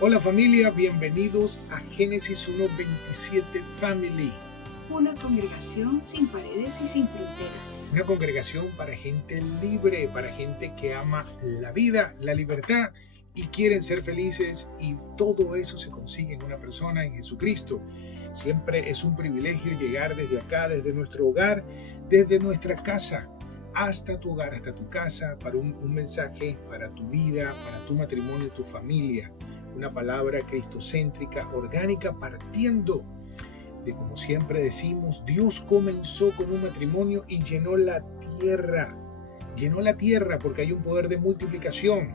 Hola familia, bienvenidos a Génesis 1:27 Family, Una congregación sin paredes y sin fronteras. una congregación para gente libre, para gente que ama la vida, la libertad y quieren ser felices, y todo eso se consigue en una persona, en Jesucristo. Siempre es un privilegio llegar desde acá, desde nuestro hogar, desde nuestra casa, hasta tu hogar, hasta tu casa, para un mensaje para tu vida, para tu matrimonio, tu familia. Una palabra cristocéntrica, orgánica, partiendo de, como siempre decimos, Dios comenzó con un matrimonio y llenó la tierra. Llenó la tierra porque hay un poder de multiplicación.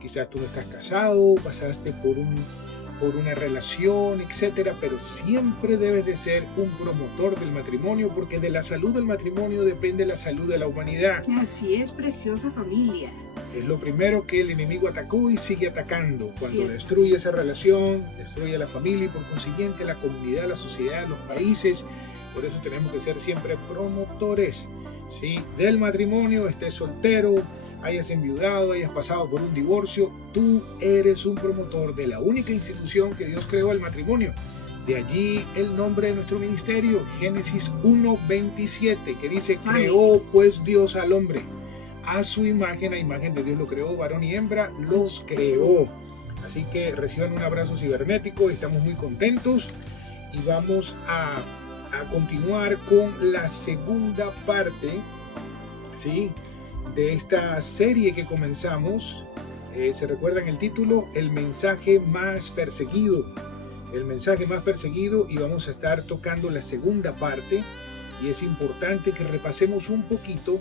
Quizás tú no estás casado, pasaste por una relación, etcétera, pero siempre debes de ser un promotor del matrimonio, porque de la salud del matrimonio depende la salud de la humanidad. Así es, preciosa familia. Es lo primero que el enemigo atacó y sigue atacando. Cuando Cierto. destruye esa relación, destruye la familia y por consiguiente la comunidad, la sociedad, los países. Por eso tenemos que ser siempre promotores, ¿sí?, del matrimonio. Estés soltero, hayas enviudado, hayas pasado por un divorcio, tú eres un promotor de la única institución que Dios creó, el matrimonio. De allí el nombre de nuestro ministerio, Génesis 1:27, que dice: creó pues Dios al hombre a su imagen, a imagen de Dios lo creó, varón y hembra los creó. Así que reciban un abrazo cibernético, estamos muy contentos y vamos a continuar con la segunda parte, ¿sí?, de esta serie que comenzamos. Se recuerdan el título, El mensaje más perseguido. El mensaje más perseguido, y vamos a estar tocando la segunda parte, y es importante que repasemos un poquito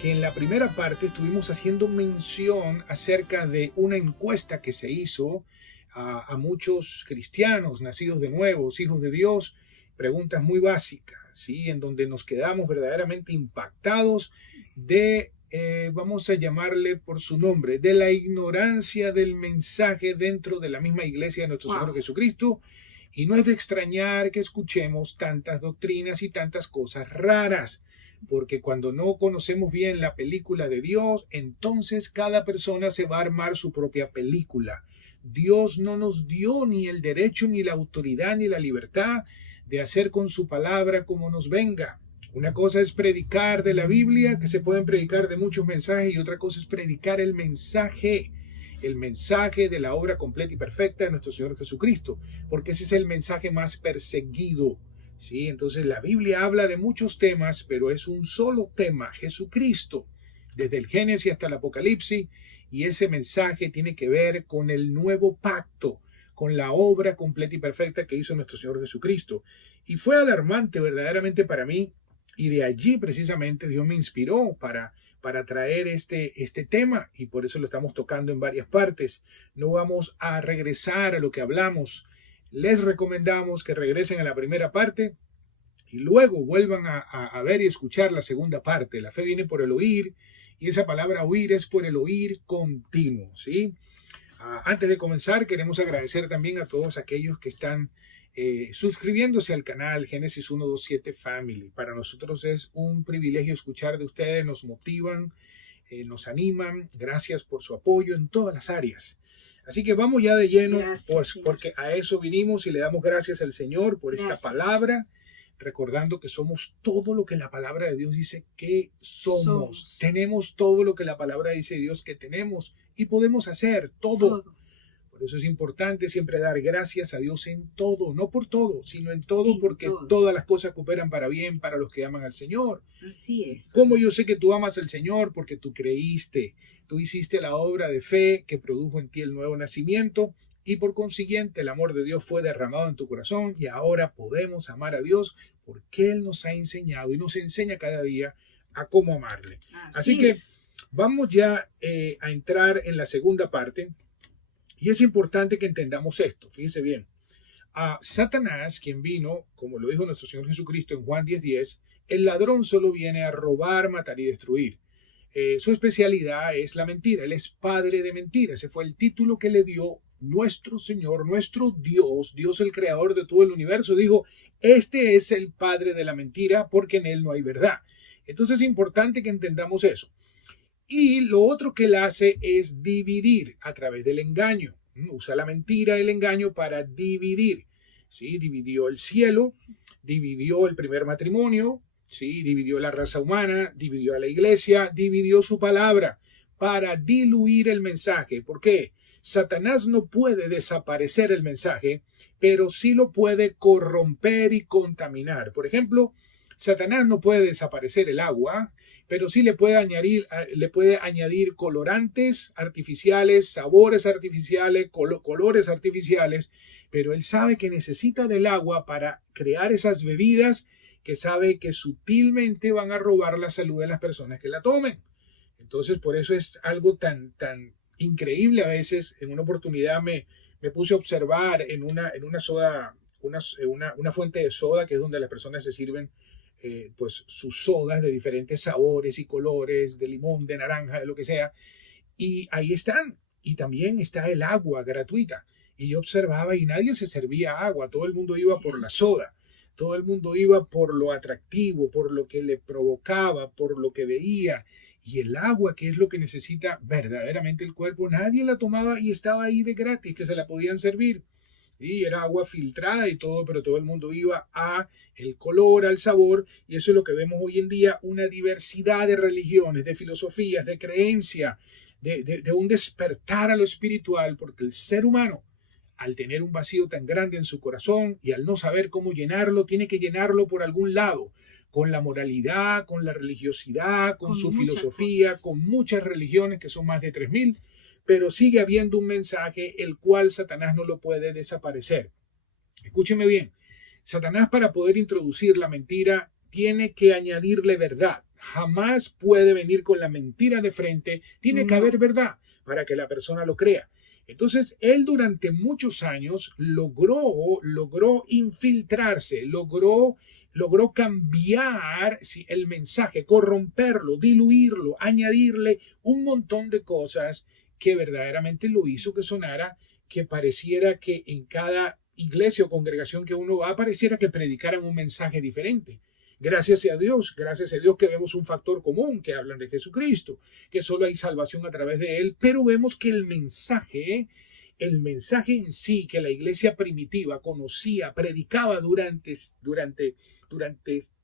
que en la primera parte estuvimos haciendo mención acerca de una encuesta que se hizo a muchos cristianos nacidos de nuevo, hijos de Dios, preguntas muy básicas, ¿sí?, en donde nos quedamos verdaderamente impactados de, vamos a llamarle por su nombre, de la ignorancia del mensaje dentro de la misma iglesia de nuestro Señor Jesucristo. Y no es de extrañar que escuchemos tantas doctrinas y tantas cosas raras, porque cuando no conocemos bien la película de Dios, entonces cada persona se va a armar su propia película. Dios no nos dio ni el derecho, ni la autoridad, ni la libertad de hacer con su palabra como nos venga. Una cosa es predicar de la Biblia, que se pueden predicar de muchos mensajes, y otra cosa es predicar el mensaje de la obra completa y perfecta de nuestro Señor Jesucristo, porque ese es el mensaje más perseguido, ¿sí? Entonces la Biblia habla de muchos temas, pero es un solo tema, Jesucristo, desde el Génesis hasta el Apocalipsis, y ese mensaje tiene que ver con el nuevo pacto, con la obra completa y perfecta que hizo nuestro Señor Jesucristo. Y fue alarmante verdaderamente para mí, y de allí precisamente Dios me inspiró para traer este tema, y por eso lo estamos tocando en varias partes. No vamos a regresar a lo que hablamos. Les recomendamos que regresen a la primera parte y luego vuelvan a ver y escuchar la segunda parte. La fe viene por el oír, y esa palabra oír es por el oír continuo, ¿sí? Antes de comenzar, queremos agradecer también a todos aquellos que están suscribiéndose al canal Génesis 127 Family. Para nosotros es un privilegio escuchar de ustedes, nos motivan, nos animan. Gracias por su apoyo en todas las áreas. Así que vamos ya de lleno, pues, porque a eso vinimos, y le damos gracias al Señor por esta palabra, recordando que somos todo lo que la palabra de Dios dice que somos. Tenemos todo lo que la palabra dice de Dios que tenemos, y podemos hacer todo. Por eso es importante siempre dar gracias a Dios en todo, no por todo, sino en todo, porque todas las cosas cooperan para bien para los que aman al Señor. Así es. ¿Cómo yo sé que tú amas al Señor? Porque tú creíste, tú hiciste la obra de fe que produjo en ti el nuevo nacimiento, y por consiguiente el amor de Dios fue derramado en tu corazón, y ahora podemos amar a Dios porque Él nos ha enseñado y nos enseña cada día a cómo amarle. Así que vamos ya a entrar en la segunda parte. Y es importante que entendamos esto. Fíjense bien. A Satanás, quien vino, como lo dijo nuestro Señor Jesucristo en Juan 10:10, el ladrón solo viene a robar, matar y destruir. Su especialidad es la mentira. Él es padre de mentira. Ese fue el título que le dio nuestro Señor, nuestro Dios, Dios el creador de todo el universo. Dijo: este es el padre de la mentira, porque en él no hay verdad. Entonces es importante que entendamos eso. Y lo otro que él hace es dividir a través del engaño. Usa la mentira, el engaño para dividir. ¿Sí? Dividió el cielo, dividió el primer matrimonio, ¿sí? Dividió la raza humana, dividió a la iglesia, dividió su palabra para diluir el mensaje. ¿Por qué? Satanás no puede desaparecer el mensaje, pero sí lo puede corromper y contaminar. Por ejemplo, Satanás no puede desaparecer el agua, pero sí le puede añadir colorantes artificiales, sabores artificiales, colores artificiales, pero él sabe que necesita del agua para crear esas bebidas que sabe que sutilmente van a robar la salud de las personas que la tomen. Entonces, por eso es algo tan increíble a veces. En una oportunidad me puse a observar en una soda, una fuente de soda, que es donde las personas se sirven pues sus sodas de diferentes sabores y colores, de limón, de naranja, de lo que sea. Y ahí están. Y también está el agua gratuita. Y yo observaba y nadie se servía agua. Todo el mundo iba por la soda. Todo el mundo iba por lo atractivo, por lo que le provocaba, por lo que veía. Y el agua, que es lo que necesita verdaderamente el cuerpo, nadie la tomaba y estaba ahí de gratis, que se la podían servir. Y era agua filtrada y todo, pero todo el mundo iba a el color, al sabor, y eso es lo que vemos hoy en día, una diversidad de religiones, de filosofías, de creencia, de un despertar a lo espiritual, porque el ser humano, al tener un vacío tan grande en su corazón y al no saber cómo llenarlo, tiene que llenarlo por algún lado, con la moralidad, con la religiosidad, con su filosofía, con muchas religiones, que son más de 3000, pero sigue habiendo un mensaje el cual Satanás no lo puede desaparecer. Escúcheme bien, Satanás, para poder introducir la mentira tiene que añadirle verdad. Jamás puede venir con la mentira de frente, tiene que haber verdad para que la persona lo crea. Entonces, él durante muchos años logró infiltrarse, logró cambiar el mensaje, corromperlo, diluirlo, añadirle un montón de cosas que verdaderamente lo hizo que sonara, que pareciera que en cada iglesia o congregación que uno va, pareciera que predicaran un mensaje diferente. Gracias a Dios que vemos un factor común, que hablan de Jesucristo, que solo hay salvación a través de Él, pero vemos que el mensaje en sí que la iglesia primitiva conocía, predicaba durante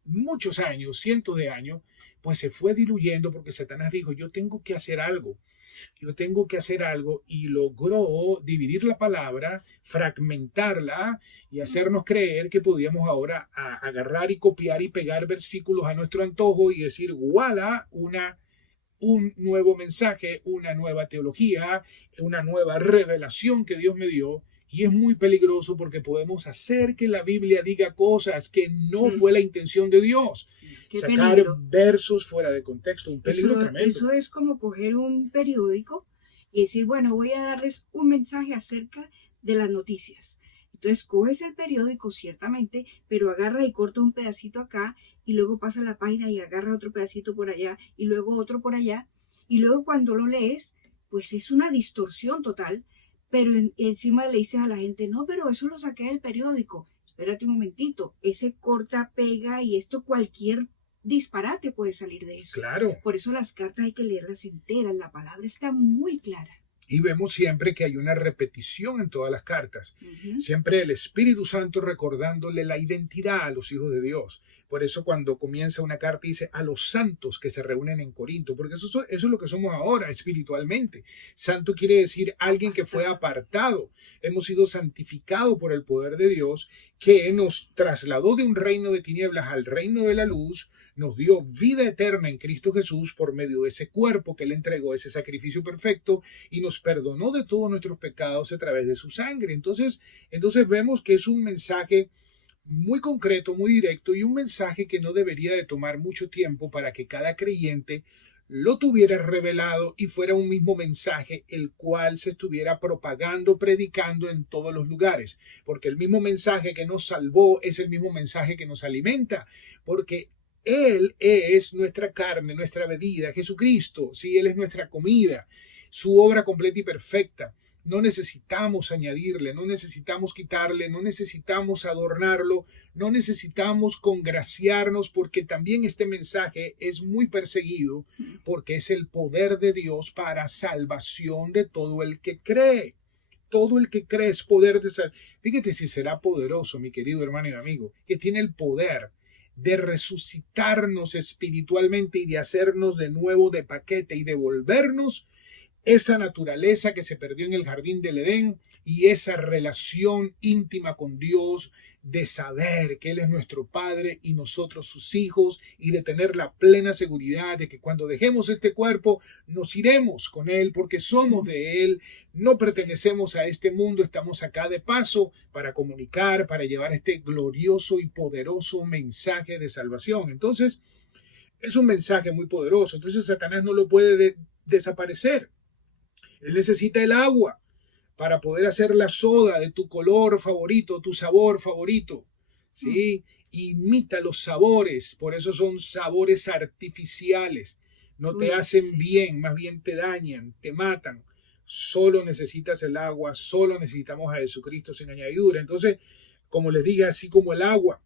muchos años, cientos de años, pues se fue diluyendo porque Satanás dijo, yo tengo que hacer algo, y logró dividir la palabra, fragmentarla y hacernos creer que podíamos ahora agarrar y copiar y pegar versículos a nuestro antojo y decir, voilà, un nuevo mensaje, una nueva teología, una nueva revelación que Dios me dio. Y es muy peligroso porque podemos hacer que la Biblia diga cosas que no fue la intención de Dios. Sacar versos fuera de contexto, un peligro tremendo. Eso es como coger un periódico y decir, bueno, voy a darles un mensaje acerca de las noticias. Entonces coges el periódico, ciertamente, pero agarra y corta un pedacito acá y luego pasa la página y agarra otro pedacito por allá y luego otro por allá. Y luego cuando lo lees, pues es una distorsión total. Pero encima le dices a la gente, no, pero eso lo saqué del periódico. Espérate un momentito, ese corta, pega y esto cualquier disparate puede salir de eso. Claro. Por eso las cartas hay que leerlas enteras, la palabra está muy clara. Y vemos siempre que hay una repetición en todas las cartas. Siempre el Espíritu Santo recordándole la identidad a los hijos de Dios. Por eso cuando comienza una carta dice a los santos que se reúnen en Corinto, porque eso es lo que somos ahora espiritualmente. Santo quiere decir alguien que fue apartado. Hemos sido santificados por el poder de Dios, que nos trasladó de un reino de tinieblas al reino de la luz, nos dio vida eterna en Cristo Jesús por medio de ese cuerpo que Él entregó, ese sacrificio perfecto, y nos perdonó de todos nuestros pecados a través de su sangre. Entonces vemos que es un mensaje muy concreto, muy directo, y un mensaje que no debería de tomar mucho tiempo para que cada creyente lo tuviera revelado y fuera un mismo mensaje el cual se estuviera propagando, predicando en todos los lugares, porque el mismo mensaje que nos salvó es el mismo mensaje que nos alimenta, porque Él es nuestra carne, nuestra bebida, Jesucristo, sí, Él es nuestra comida, su obra completa y perfecta. No necesitamos añadirle, no necesitamos quitarle, no necesitamos adornarlo, no necesitamos congraciarnos, porque también este mensaje es muy perseguido, porque es el poder de Dios para salvación de todo el que cree. todo el que cree es poder de salvación. Fíjate si será poderoso, mi querido hermano y amigo, que tiene el poder de resucitarnos espiritualmente y de hacernos de nuevo de paquete y devolvernos esa naturaleza que se perdió en el jardín del Edén y esa relación íntima con Dios, de saber que Él es nuestro Padre y nosotros sus hijos, y de tener la plena seguridad de que cuando dejemos este cuerpo nos iremos con Él porque somos de Él, no pertenecemos a este mundo, estamos acá de paso para comunicar, para llevar este glorioso y poderoso mensaje de salvación. Entonces, es un mensaje muy poderoso, entonces Satanás no lo puede desaparecer. Él necesita el agua para poder hacer la soda de tu color favorito, tu sabor favorito, ¿sí? Imita los sabores, por eso son sabores artificiales. No te hacen bien, más bien te dañan, te matan. Solo necesitas el agua, solo necesitamos a Jesucristo sin añadidura. Entonces, como les digo, así como el agua,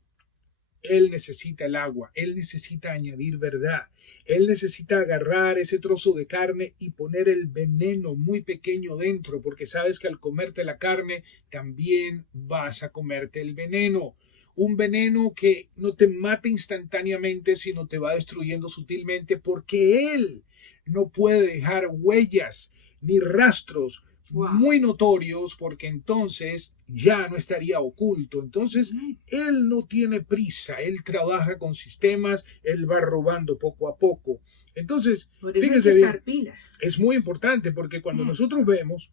Él necesita el agua, Él necesita añadir verdad. Él necesita agarrar ese trozo de carne y poner el veneno muy pequeño dentro, porque sabes que al comerte la carne también vas a comerte el veneno. Un veneno que no te mata instantáneamente, sino te va destruyendo sutilmente, porque Él no puede dejar huellas ni rastros muy notorios, porque entonces ya no estaría oculto. Entonces, Él no tiene prisa, Él trabaja con sistemas, Él va robando poco a poco. Entonces, fíjense bien, es muy importante porque cuando nosotros vemos,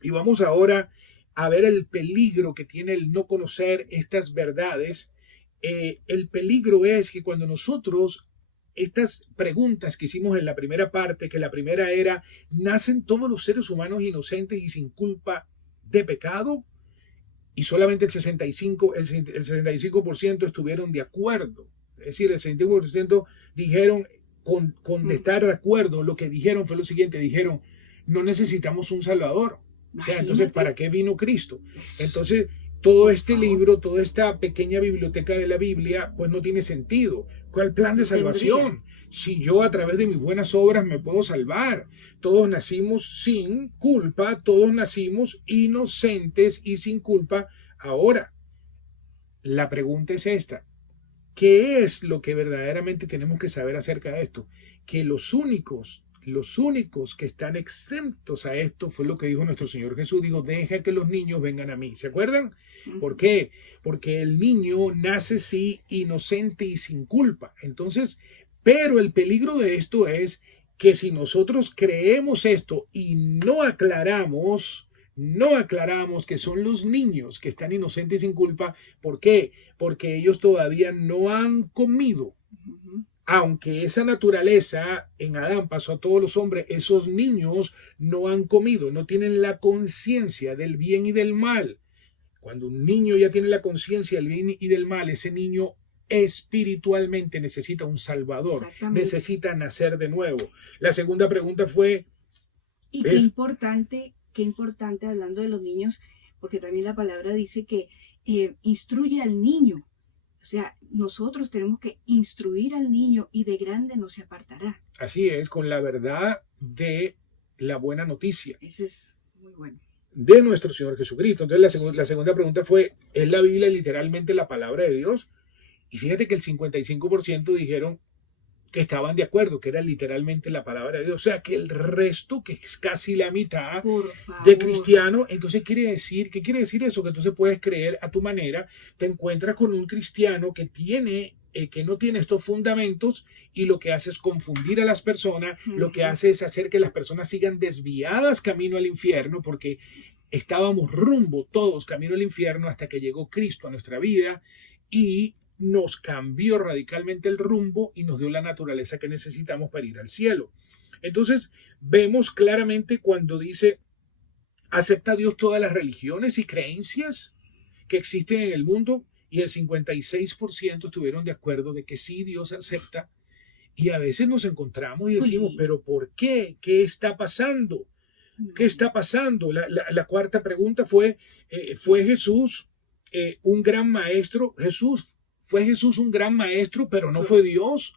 y vamos ahora a ver el peligro que tiene el no conocer estas verdades, el peligro es que cuando nosotros estas preguntas que hicimos en la primera parte, que la primera era, ¿nacen todos los seres humanos inocentes y sin culpa de pecado? Y solamente el 65% estuvieron de acuerdo. Es decir, el 65% dijeron con estar de acuerdo. Lo que dijeron fue lo siguiente, dijeron, no necesitamos un Salvador. O sea, entonces, ¿para qué vino Cristo? Entonces, todo este libro, toda esta pequeña biblioteca de la Biblia, pues no tiene sentido. ¿Cuál plan de salvación? Si yo a través de mis buenas obras me puedo salvar. Todos nacimos sin culpa, todos nacimos inocentes y sin culpa. Ahora, la pregunta es esta. ¿Qué es lo que verdaderamente tenemos que saber acerca de esto? Que los únicos que están exentos a esto fue lo que dijo nuestro Señor Jesús. Dijo, deja que los niños vengan a mí. ¿Se acuerdan? ¿Por qué? Porque el niño nace sí inocente y sin culpa. Entonces, pero el peligro de esto es que si nosotros creemos esto y no aclaramos que son los niños que están inocentes y sin culpa, ¿por qué? Porque ellos todavía no han comido. Aunque esa naturaleza en Adán pasó a todos los hombres, esos niños no han comido, no tienen la conciencia del bien y del mal. Cuando un niño ya tiene la conciencia del bien y del mal, ese niño espiritualmente necesita un salvador, necesita nacer de nuevo. La segunda pregunta fue... Y qué importante hablando de los niños, porque también la palabra dice que instruye al niño. O sea, nosotros tenemos que instruir al niño y de grande no se apartará. Así es, con la verdad de la buena noticia. Ese es muy bueno. De nuestro Señor Jesucristo. Entonces la segunda pregunta fue, ¿es la Biblia literalmente la palabra de Dios? Y fíjate que el 55% dijeron que estaban de acuerdo, que era literalmente la palabra de Dios. O sea, que el resto, que es casi la mitad de cristianos, entonces ¿qué quiere decir eso? Que entonces puedes creer a tu manera, te encuentras con un cristiano que no tiene estos fundamentos y lo que hace es confundir a las personas, lo que hace es hacer que las personas sigan desviadas camino al infierno, porque estábamos rumbo todos camino al infierno hasta que llegó Cristo a nuestra vida y nos cambió radicalmente el rumbo y nos dio la naturaleza que necesitamos para ir al cielo. Entonces vemos claramente cuando dice, ¿acepta Dios todas las religiones y creencias que existen en el mundo? Y el 56% estuvieron de acuerdo de que sí, Dios acepta. Y a veces nos encontramos y decimos, ¿pero por qué? ¿Qué está pasando? ¿Qué está pasando? La cuarta pregunta fue, ¿fue Jesús un gran maestro? ¿Fue Jesús un gran maestro, pero no fue Dios?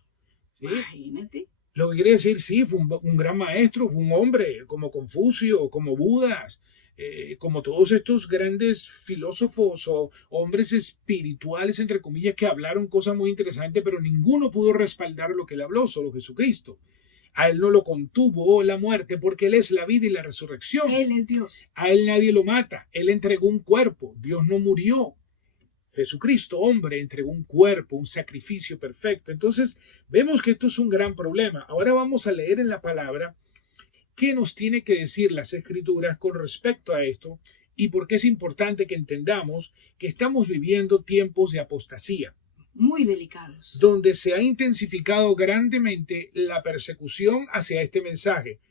¿Sí? Imagínate. Lo que quiere decir, sí, fue un gran maestro, fue un hombre como Confucio, como Budas, como todos estos grandes filósofos o hombres espirituales, entre comillas, que hablaron cosas muy interesantes, pero ninguno pudo respaldar lo que él habló, solo Jesucristo. A él no lo contuvo la muerte porque él es la vida y la resurrección. Él es Dios. A él nadie lo mata. Él entregó un cuerpo. Dios no murió. Jesucristo, hombre, entregó un cuerpo, un sacrificio perfecto. Entonces, vemos que esto es un gran problema. Ahora vamos a leer en la palabra qué nos tiene que decir las Escrituras con respecto a esto y por qué es importante que entendamos que estamos viviendo tiempos de apostasía. Muy delicados. Donde se ha intensificado grandemente la persecución hacia este mensaje.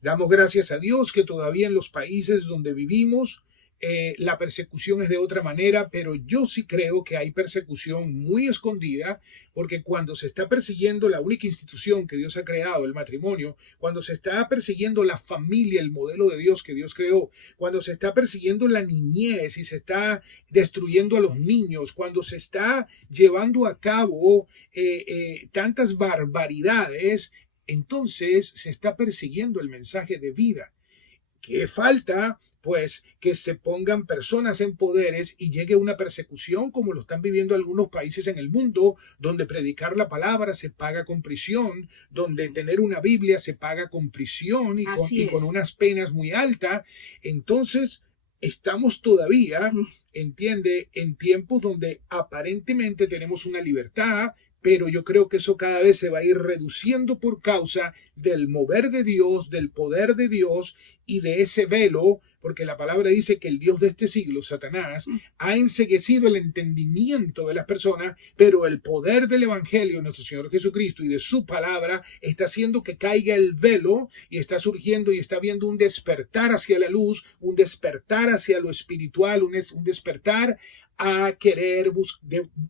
Damos gracias a Dios que todavía en los países donde vivimos la persecución es de otra manera, pero yo sí creo que hay persecución muy escondida, porque cuando se está persiguiendo la única institución que Dios ha creado, el matrimonio, cuando se está persiguiendo la familia, el modelo de Dios que Dios creó, cuando se está persiguiendo la niñez y se está destruyendo a los niños, cuando se está llevando a cabo tantas barbaridades, entonces se está persiguiendo el mensaje de vida. ¿Qué falta? Pues que se pongan personas en poderes y llegue una persecución como lo están viviendo algunos países en el mundo, donde predicar la palabra se paga con prisión, donde tener una Biblia se paga con prisión y con unas penas muy altas. Entonces, estamos todavía, entiende, en tiempos donde aparentemente tenemos una libertad, pero yo creo que eso cada vez se va a ir reduciendo por causa del mover de Dios, del poder de Dios y de ese velo, porque la palabra dice que el Dios de este siglo, Satanás, ha enceguecido el entendimiento de las personas, pero el poder del Evangelio de nuestro Señor Jesucristo y de su palabra está haciendo que caiga el velo y está surgiendo y está viendo un despertar hacia la luz, un despertar hacia lo espiritual, un despertar a querer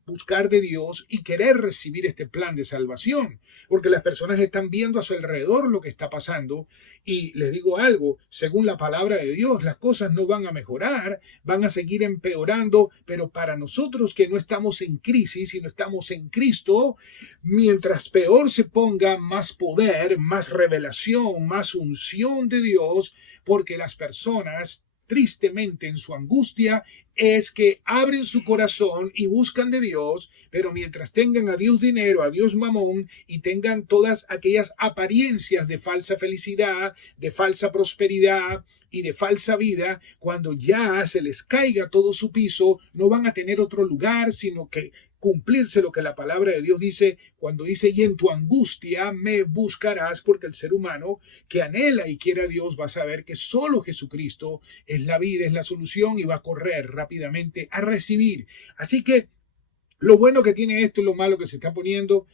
buscar de Dios y querer recibir este plan de salvación, porque las personas están viendo a su alrededor lo que está pasando y les digo algo, según la palabra de Dios, las cosas no van a mejorar, van a seguir empeorando, pero para nosotros que no estamos en crisis y no estamos en Cristo, mientras peor se ponga, más poder, más revelación, más unción de Dios, porque las personas tristemente en su angustia es que abren su corazón y buscan de Dios, pero mientras tengan a Dios dinero, a Dios mamón y tengan todas aquellas apariencias de falsa felicidad, de falsa prosperidad y de falsa vida, cuando ya se les caiga todo su piso, no van a tener otro lugar, sino que cumplirse lo que la palabra de Dios dice cuando dice, y en tu angustia me buscarás, porque el ser humano que anhela y quiere a Dios va a saber que solo Jesucristo es la vida, es la solución y va a correr rápidamente a recibir. Así que lo bueno que tiene esto y lo malo que se está poniendo,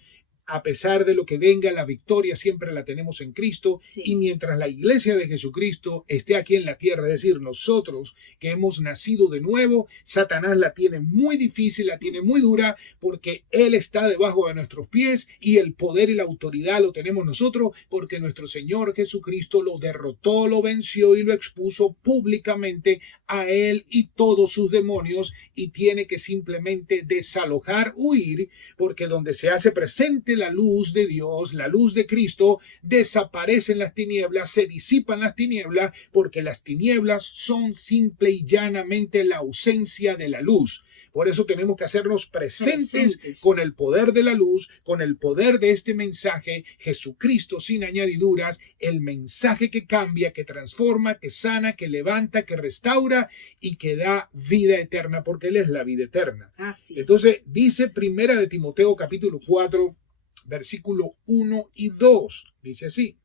a pesar de lo que venga, la victoria siempre la tenemos en Cristo. Sí. Y mientras la iglesia de Jesucristo esté aquí en la tierra, es decir, nosotros que hemos nacido de nuevo, Satanás la tiene muy difícil, la tiene muy dura, porque Él está debajo de nuestros pies y el poder y la autoridad lo tenemos nosotros, porque nuestro Señor Jesucristo lo derrotó, lo venció y lo expuso públicamente a Él y todos sus demonios, y tiene que simplemente desalojar, huir, porque donde se hace presente la luz de Dios, la luz de Cristo, desaparecen las tinieblas, se disipan las tinieblas, porque las tinieblas son simple y llanamente la ausencia de la luz. Por eso tenemos que hacernos presentes con el poder de la luz, con el poder de este mensaje, Jesucristo sin añadiduras, el mensaje que cambia, que transforma, que sana, que levanta, que restaura y que da vida eterna, porque Él es la vida eterna. Así es. Entonces dice Primera de Timoteo capítulo 4, versículo 1 y 2, dice así.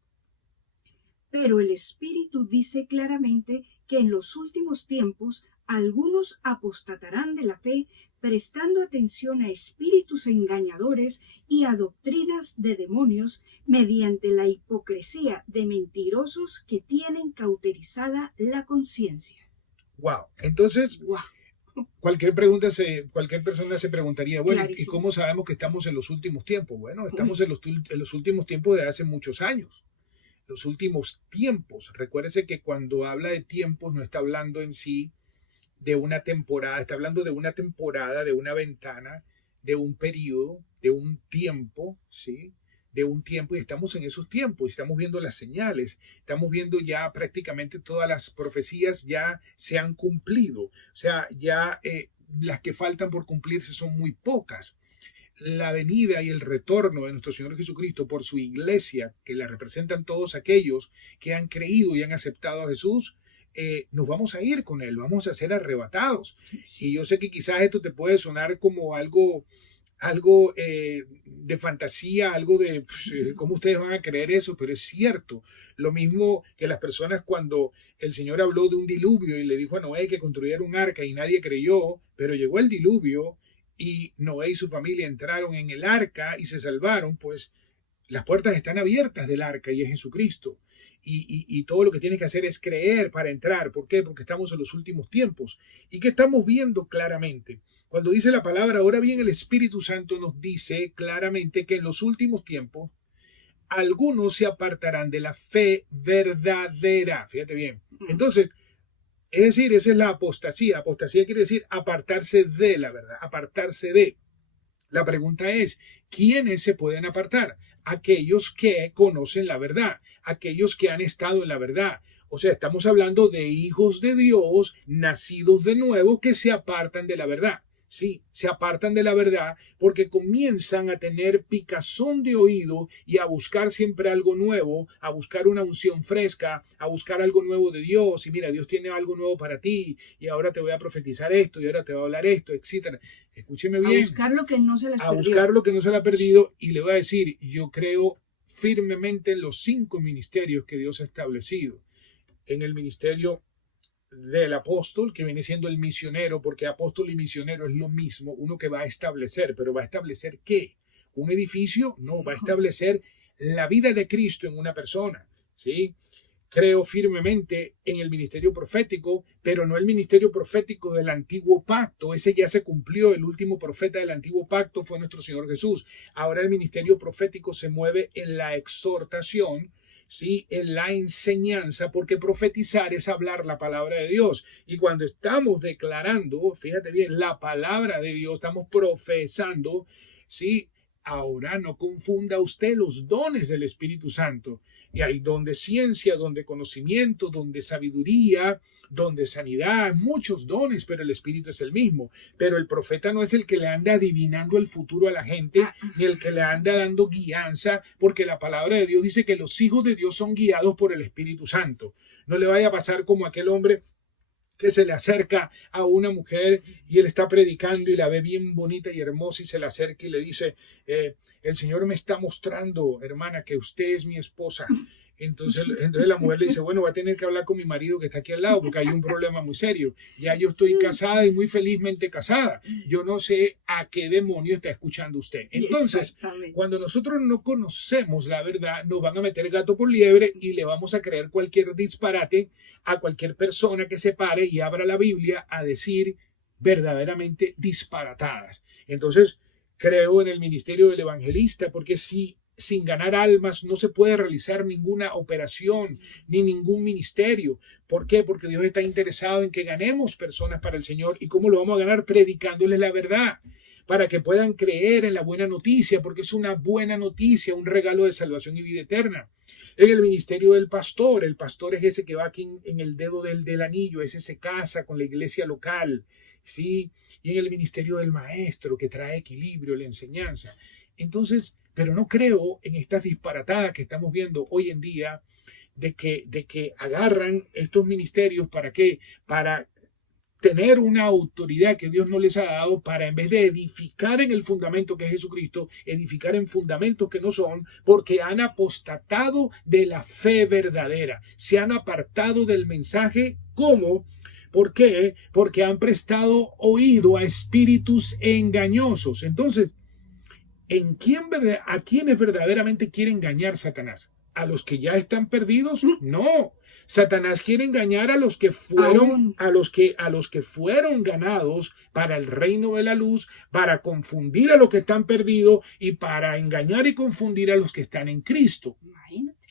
Pero el Espíritu dice claramente que en los últimos tiempos algunos apostatarán de la fe, prestando atención a espíritus engañadores y a doctrinas de demonios, mediante la hipocresía de mentirosos que tienen cauterizada la conciencia. Wow. Entonces, cualquier persona se preguntaría, bueno, clarísimo. ¿Y cómo sabemos que estamos en los últimos tiempos? Bueno, estamos en los últimos tiempos de hace muchos años. Los últimos tiempos. Recuérdese que cuando habla de tiempos no está hablando en sí de una temporada, está hablando de una temporada, de una ventana, de un periodo, de un tiempo, ¿sí? de un tiempo y estamos en esos tiempos, estamos viendo las señales, estamos viendo ya prácticamente todas las profecías ya se han cumplido, o sea, ya las que faltan por cumplirse son muy pocas. La venida y el retorno de nuestro Señor Jesucristo por su iglesia, que la representan todos aquellos que han creído y han aceptado a Jesús, nos vamos a ir con Él, vamos a ser arrebatados. Y yo sé que quizás esto te puede sonar como algo de fantasía, algo de cómo ustedes van a creer eso, pero es cierto. Lo mismo que las personas cuando el Señor habló de un diluvio y le dijo a Noé que construyera un arca y nadie creyó, pero llegó el diluvio y Noé y su familia entraron en el arca y se salvaron, pues las puertas están abiertas del arca y es Jesucristo. Y todo lo que tienes que hacer es creer para entrar. ¿Por qué? Porque estamos en los últimos tiempos. ¿Y qué estamos viendo claramente? Cuando dice la palabra, ahora bien el Espíritu Santo nos dice claramente que en los últimos tiempos algunos se apartarán de la fe verdadera. Fíjate bien. Entonces, es decir, esa es la apostasía. Apostasía quiere decir apartarse de la verdad, apartarse de. La pregunta es, ¿quiénes se pueden apartar? Aquellos que conocen la verdad, aquellos que han estado en la verdad. O sea, estamos hablando de hijos de Dios, nacidos de nuevo, que se apartan de la verdad. Sí, se apartan de la verdad porque comienzan a tener picazón de oído y a buscar siempre algo nuevo, a buscar una unción fresca, a buscar algo nuevo de Dios. Y mira, Dios tiene algo nuevo para ti y ahora te voy a profetizar esto y ahora te voy a hablar esto, etcétera. Escúcheme bien. A buscar lo que no se les perdió. A buscar lo que no se le ha perdido. Y le voy a decir, yo creo firmemente en los 5 ministerios que Dios ha establecido. En el ministerio del apóstol, que viene siendo el misionero, porque apóstol y misionero es lo mismo, uno que va a establecer, pero ¿va a establecer qué? ¿Un edificio? No, va a establecer la vida de Cristo en una persona, ¿sí? Creo firmemente en el ministerio profético, pero no el ministerio profético del antiguo pacto. Ese ya se cumplió. El último profeta del antiguo pacto fue nuestro Señor Jesús. Ahora el ministerio profético se mueve en la exhortación, ¿sí? En la enseñanza, porque profetizar es hablar la palabra de Dios. Y cuando estamos declarando, fíjate bien, la palabra de Dios, estamos profesando, ¿sí? Ahora no confunda usted los dones del Espíritu Santo. Y hay donde ciencia, donde conocimiento, donde sabiduría, donde sanidad, muchos dones, pero el Espíritu es el mismo. Pero el profeta no es el que le anda adivinando el futuro a la gente, ni el que le anda dando guianza, porque la palabra de Dios dice que los hijos de Dios son guiados por el Espíritu Santo. No le vaya a pasar como aquel hombre que se le acerca a una mujer y él está predicando y la ve bien bonita y hermosa y se le acerca y le dice, el Señor me está mostrando, hermana, que usted es mi esposa. Entonces la mujer le dice, bueno, va a tener que hablar con mi marido que está aquí al lado porque hay un problema muy serio. Ya yo estoy casada y muy felizmente casada. Yo no sé a qué demonio está escuchando usted. Entonces, cuando nosotros no conocemos la verdad, nos van a meter gato por liebre y le vamos a creer cualquier disparate a cualquier persona que se pare y abra la Biblia a decir verdaderamente disparatadas. Entonces, creo en el ministerio del evangelista porque si sin ganar almas no se puede realizar ninguna operación ni ningún ministerio. ¿Por qué? Porque Dios está interesado en que ganemos personas para el Señor. ¿Y cómo lo vamos a ganar? Predicándoles la verdad, para que puedan creer en la buena noticia, porque es una buena noticia, un regalo de salvación y vida eterna. En el ministerio del pastor, el pastor es ese que va aquí en el dedo del anillo, ese se casa con la iglesia local, ¿sí? Y en el ministerio del maestro, que trae equilibrio, la enseñanza. Entonces, pero no creo en estas disparatadas que estamos viendo hoy en día de que agarran estos ministerios ¿para qué? Para tener una autoridad que Dios no les ha dado para en vez de edificar en el fundamento que es Jesucristo, edificar en fundamentos que no son, porque han apostatado de la fe verdadera, se han apartado del mensaje. ¿Cómo? ¿Por qué? Porque han prestado oído a espíritus engañosos. Entonces, ¿a quiénes verdaderamente quiere engañar Satanás? ¿A los que ya están perdidos? No. Satanás quiere engañar a los que fueron, a los que fueron ganados para el reino de la luz, para confundir a los que están perdidos y para engañar y confundir a los que están en Cristo.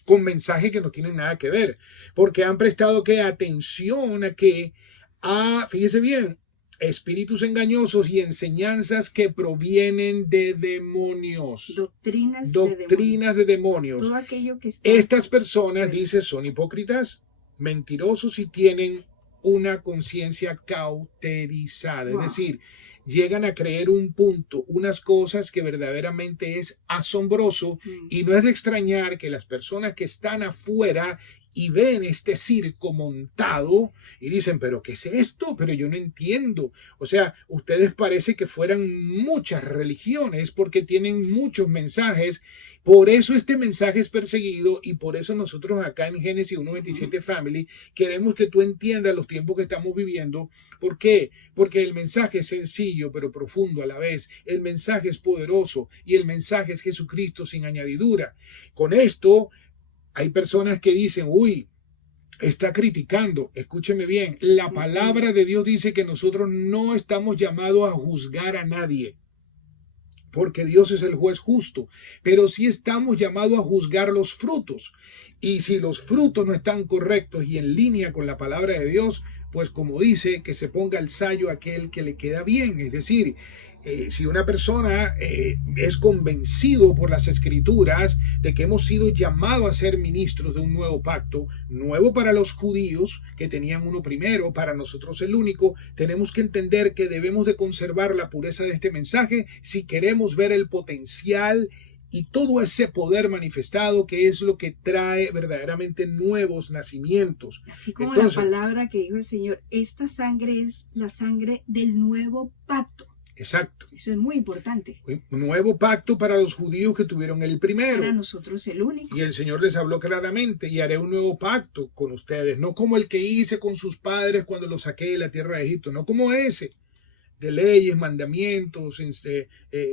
Con mensajes que no tienen nada que ver. Porque han prestado atención a que, fíjese bien, espíritus engañosos y enseñanzas que provienen de demonios. Doctrinas de demonios. Todo aquello que está... Estas personas, dice, son hipócritas, mentirosos y tienen una conciencia cauterizada. Wow. Es decir, llegan a creer un punto, unas cosas que verdaderamente es asombroso, y no es de extrañar que las personas que están afuera y ven este circo montado y dicen, pero ¿qué es esto? Pero yo no entiendo. O sea, ustedes parece que fueran muchas religiones porque tienen muchos mensajes. Por eso este mensaje es perseguido y por eso nosotros acá en Génesis 1.27 Family queremos que tú entiendas los tiempos que estamos viviendo. ¿Por qué? Porque el mensaje es sencillo pero profundo a la vez. El mensaje es poderoso y el mensaje es Jesucristo sin añadidura. Con esto hay personas que dicen, uy, está criticando. Escúcheme bien, la palabra de Dios dice que nosotros no estamos llamados a juzgar a nadie, porque Dios es el juez justo, pero sí estamos llamados a juzgar los frutos. Y si los frutos no están correctos y en línea con la palabra de Dios, pues como dice, que se ponga el sayo a aquel que le queda bien. Es decir, si una persona es convencido por las escrituras de que hemos sido llamados a ser ministros de un nuevo pacto, nuevo para los judíos que tenían uno primero, para nosotros el único, tenemos que entender que debemos de conservar la pureza de este mensaje si queremos ver el potencial y todo ese poder manifestado, que es lo que trae verdaderamente nuevos nacimientos. Así como entonces, la palabra que dijo el Señor, esta sangre es la sangre del nuevo pacto. Exacto. Eso es muy importante. Un nuevo pacto para los judíos que tuvieron el primero. Para nosotros el único. Y el Señor les habló claramente, y haré un nuevo pacto con ustedes, no como el que hice con sus padres cuando los saqué de la tierra de Egipto, no como ese, de leyes, mandamientos,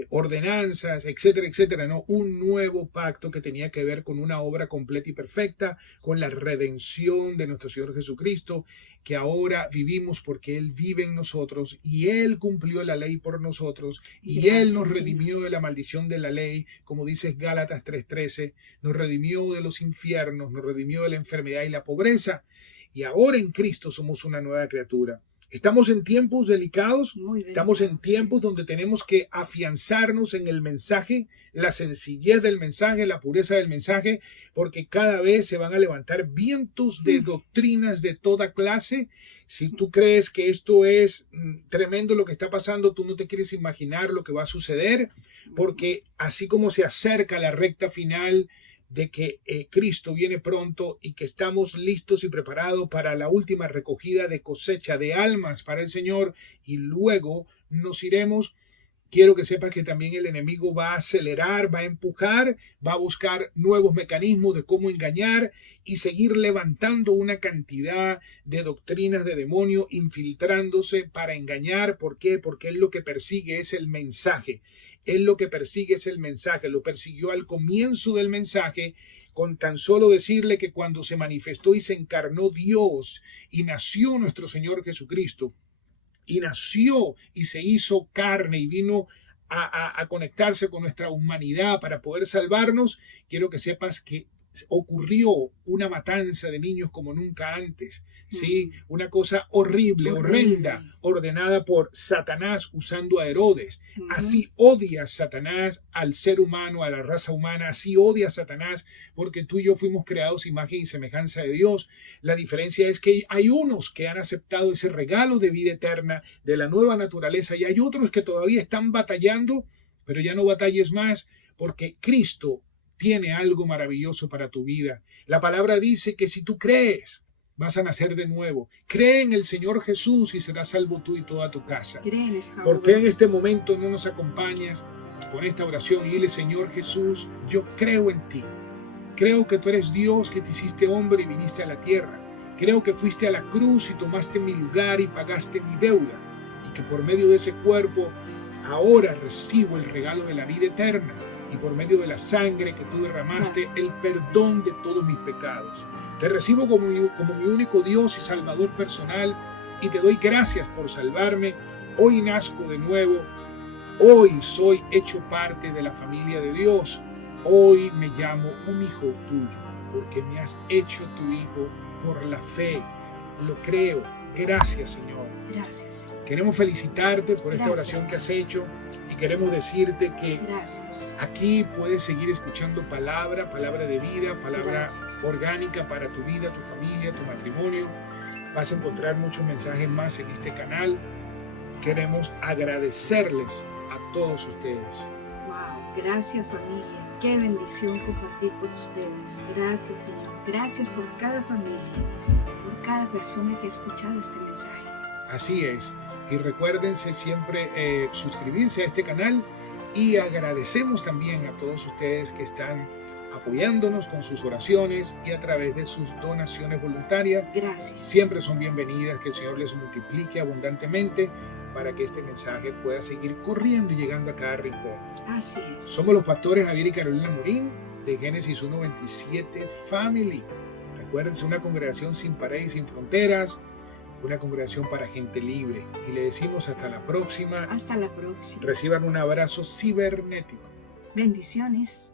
ordenanzas, etcétera, etcétera. No, un nuevo pacto que tenía que ver con una obra completa y perfecta, con la redención de nuestro Señor Jesucristo, que ahora vivimos porque Él vive en nosotros y Él cumplió la ley por nosotros y gracias, Él nos redimió de la maldición de la ley, como dice Gálatas 3:13, nos redimió de los infiernos, nos redimió de la enfermedad y la pobreza, y ahora en Cristo somos una nueva criatura. Estamos en tiempos delicados, estamos en tiempos donde tenemos que afianzarnos en el mensaje, la sencillez del mensaje, la pureza del mensaje, porque cada vez se van a levantar vientos de doctrinas de toda clase. Si tú crees que esto es tremendo lo que está pasando, tú no te quieres imaginar lo que va a suceder, porque así como se acerca la recta final de que Cristo viene pronto y que estamos listos y preparados para la última recogida de cosecha de almas para el Señor y luego nos iremos. Quiero que sepas que también el enemigo va a acelerar, va a empujar, va a buscar nuevos mecanismos de cómo engañar y seguir levantando una cantidad de doctrinas de demonio infiltrándose para engañar. ¿Por qué? Porque él lo que persigue es el mensaje. Él lo que persigue es el mensaje. Lo persiguió al comienzo del mensaje con tan solo decirle que cuando se manifestó y se encarnó Dios y nació nuestro Señor Jesucristo, y nació y se hizo carne y vino a conectarse con nuestra humanidad para poder salvarnos, quiero que sepas que ocurrió una matanza de niños como nunca antes, ¿sí? Una cosa horrible, horrenda, ordenada por Satanás usando a Herodes. Así odia Satanás al ser humano, a la raza humana, así odia Satanás, porque tú y yo fuimos creados imagen y semejanza de Dios. La diferencia es que hay unos que han aceptado ese regalo de vida eterna, de la nueva naturaleza, y hay otros que todavía están batallando, pero ya no batalles más, porque Cristo tiene algo maravilloso para tu vida. La palabra dice que si tú crees, vas a nacer de nuevo. Cree en el Señor Jesús y serás salvo tú y toda tu casa. ¿Por qué en este momento no nos acompañas con esta oración y dile: Señor Jesús, yo creo en ti. Creo que tú eres Dios, que te hiciste hombre y viniste a la tierra. Creo que fuiste a la cruz y tomaste mi lugar y pagaste mi deuda. Y que por medio de ese cuerpo ahora recibo el regalo de la vida eterna. Y por medio de la sangre que tú derramaste, el perdón de todos mis pecados. Te recibo como mi único Dios y Salvador personal y te doy gracias por salvarme. Hoy nazco de nuevo. Hoy soy hecho parte de la familia de Dios. Hoy me llamo un hijo tuyo porque me has hecho tu hijo por la fe. Lo creo, Gracias, Señor. Gracias, Señor. Queremos felicitarte por esta Gracias. oración que has hecho y queremos decirte que Gracias. aquí puedes seguir escuchando palabra de vida, palabra Gracias. orgánica para tu vida, tu familia, tu matrimonio. Vas a encontrar muchos mensajes más en este canal. Queremos Gracias. agradecerles a todos ustedes. Wow, gracias familia. Qué bendición compartir con ustedes. Gracias, Señor. Gracias por cada familia, por cada persona que ha escuchado este mensaje. Así es. Y recuérdense siempre suscribirse a este canal y agradecemos también a todos ustedes que están apoyándonos con sus oraciones y a través de sus donaciones voluntarias. Gracias. Siempre son bienvenidas, que el Señor les multiplique abundantemente para que este mensaje pueda seguir corriendo y llegando a cada rincón. Así es. Somos los pastores Javier y Carolina Morín de Génesis 1:27 Family. Recuérdense, una congregación sin paredes y sin fronteras, una congregación para gente libre. Y le decimos hasta la próxima. Hasta la próxima. Reciban un abrazo cibernético. Bendiciones.